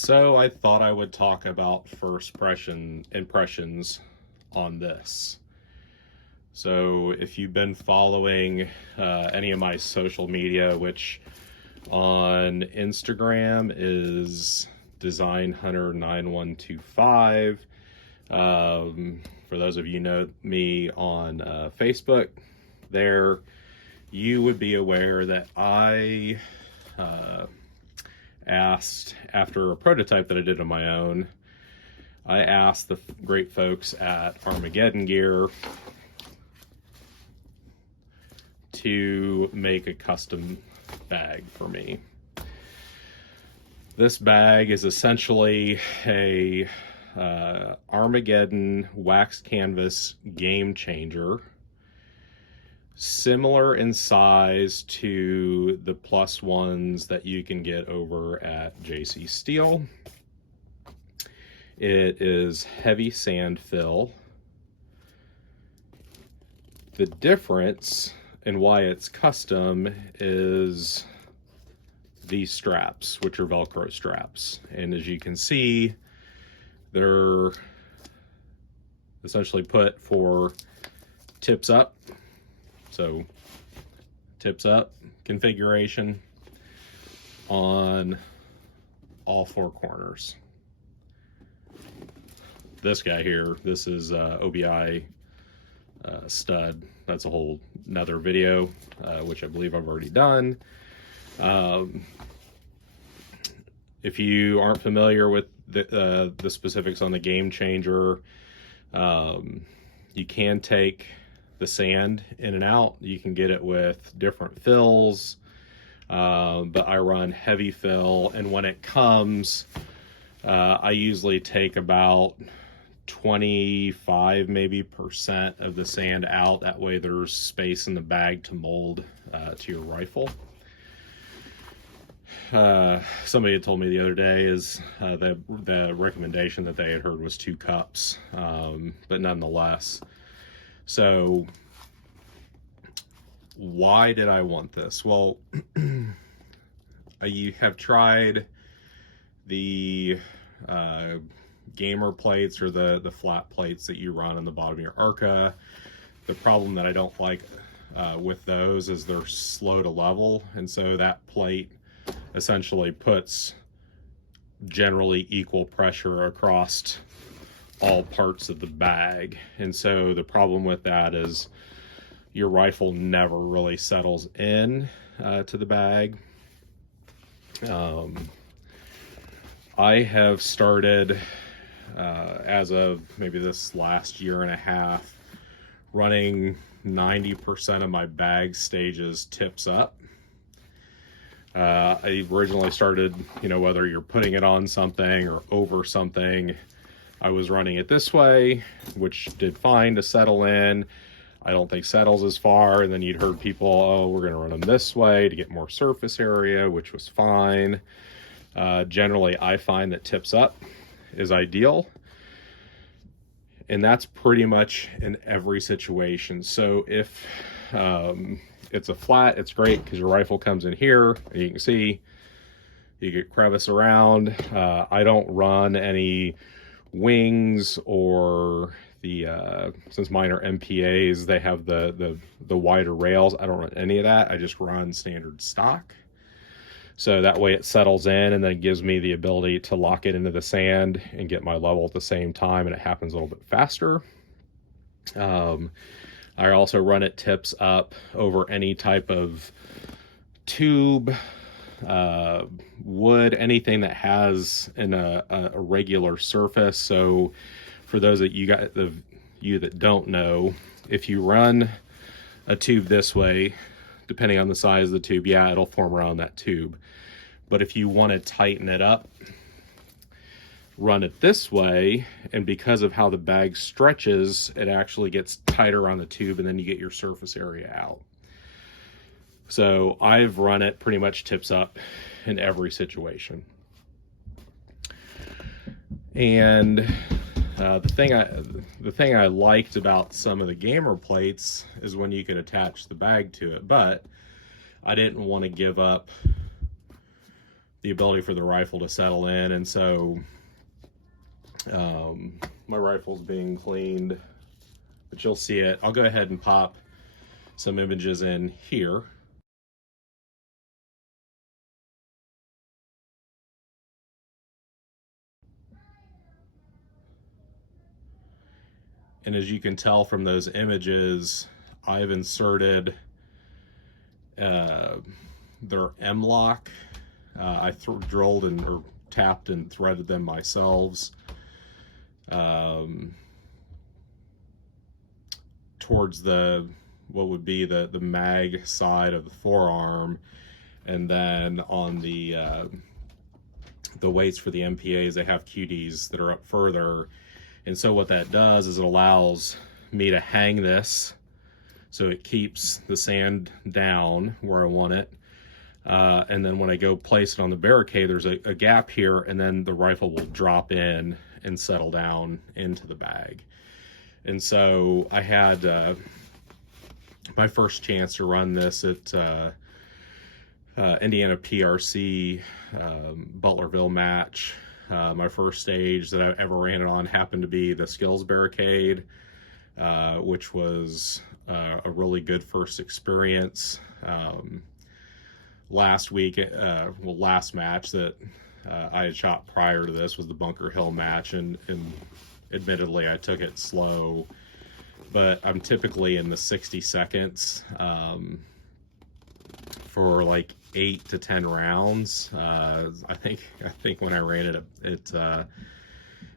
So I thought I would talk about impressions on this. So if you've been following any of my social media, which on Instagram is Design Hunter 9125. For those of you know me on Facebook, there you would be aware that I asked, after a prototype that I did on my own, I asked the great folks at Armageddon Gear to make a custom bag for me. This bag is essentially a Armageddon wax canvas game changer, similar in size to the plus ones that you can get over at JC Steel. It is heavy sand fill. The difference in why it's custom is these straps, which are Velcro straps. And as you can see, they're essentially put for tips up. So tips up configuration on all four corners. This guy here, this is OBI stud. That's a whole another video, which I believe I've already done. If you aren't familiar with the specifics on the game changer, you can take the sand in and out. You can get it with different fills, but I run heavy fill, and when it comes, I usually take about 25 maybe % of the sand out. That way there's space in the bag to mold to your rifle. Somebody had told me the other day is the recommendation that they had heard was 2 cups, but nonetheless. So why did I want this? Well, you have tried the gamer plates or the flat plates that you run on the bottom of your Arca. The problem that I don't like with those is they're slow to level, and so that plate essentially puts generally equal pressure across all parts of the bag. And so the problem with that is your rifle never really settles in to the bag. I have started as of maybe this last year and a half running 90% of my bag stages tips up. I originally started, whether you're putting it on something or over something, I was running it this way, which did fine to settle in. I don't think settles as far. And then you'd heard people, oh, we're going to run them this way to get more surface area, which was fine. Generally, I find that tips up is ideal. And that's pretty much in every situation. So if it's a flat, it's great because your rifle comes in here, and you can see you get crevice around. I don't run any wings or the since mine are MPAs, they have the wider rails. I don't run any of that. I just run standard stock. So that way it settles in and then gives me the ability to lock it into the sand and get my level at the same time, and it happens a little bit faster. I also run it tips up over any type of tube, wood, anything that has a regular surface. So for those that you that don't know, if you run a tube this way, depending on the size of the tube, yeah, it'll form around that tube. But if you want to tighten it up, run it this way, and because of how the bag stretches, it actually gets tighter on the tube, and then you get your surface area out. So I've run it pretty much tips up in every situation. And the thing I liked about some of the gamer plates is when you could attach the bag to it, but I didn't want to give up the ability for the rifle to settle in. And so my rifle's being cleaned, but you'll see it. I'll go ahead and pop some images in here. And as you can tell from those images, I've inserted their M-lock. I drilled and or tapped and threaded them myself towards what would be the mag side of the forearm, and then on the weights for the MPAs, they have QDs that are up further. And so what that does is it allows me to hang this so it keeps the sand down where I want it. And then when I go place it on the barricade, there's a gap here, and then the rifle will drop in and settle down into the bag. And so I had my first chance to run this at Indiana PRC Butlerville match. My first stage that I ever ran it on happened to be the skills barricade, which was a really good first experience. Last match that I had shot prior to this was the Bunker Hill match, and admittedly I took it slow, but I'm typically in the 60 seconds for like 8 to 10 rounds. I think when I ran it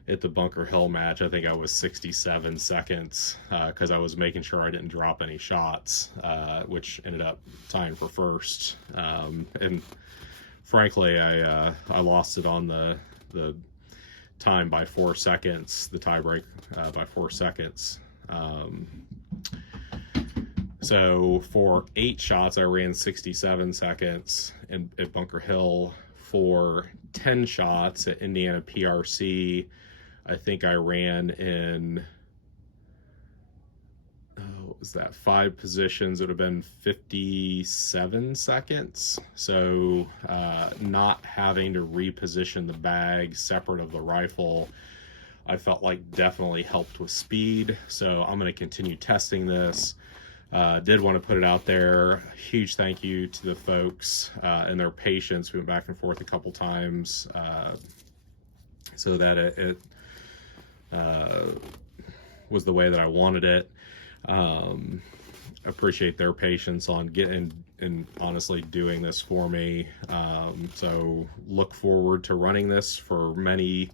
at the Bunker Hill match, I think I was 67 seconds because I was making sure I didn't drop any shots, which ended up tying for first. And frankly, I lost it on the time by 4 seconds, the tie break by 4 seconds. So for 8 shots, I ran 67 seconds at Bunker Hill. For 10 shots at Indiana PRC, I think I ran in, what was that, 5 positions. It would have been 57 seconds. So not having to reposition the bag separate of the rifle, I felt like definitely helped with speed. So I'm going to continue testing this. Did want to put it out there. Huge thank you to the folks and their patience. We went back and forth a couple times so that it was the way that I wanted it. Appreciate their patience on getting and honestly doing this for me. So look forward to running this for many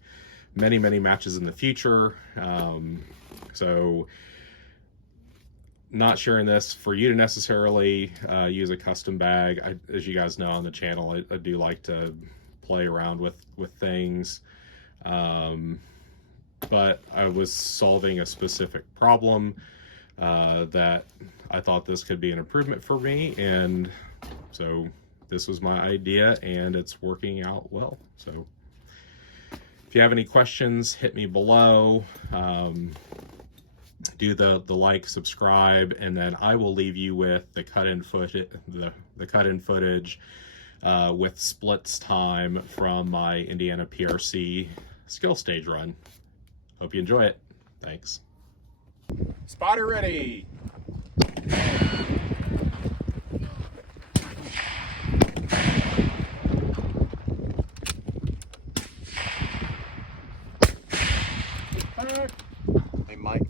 matches in the future. So not sharing this for you to necessarily use a custom bag. As you guys know on the channel, I do like to play around with things. But I was solving a specific problem that I thought this could be an improvement for me, and so this was my idea, and it's working out well. So if you have any questions, hit me below. Do the like, subscribe, and then I will leave you with the cut-in footage, the cut-in footage with splits time from my Indiana PRC skill stage run. Hope you enjoy it. Thanks. Spotter ready. Hey, Mike.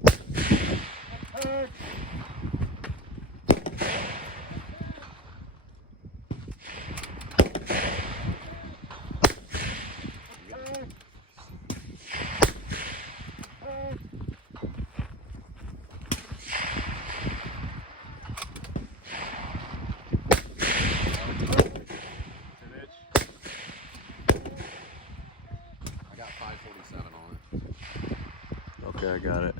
I got 547 on it. Okay, I got it.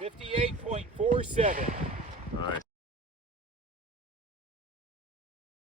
$58.47.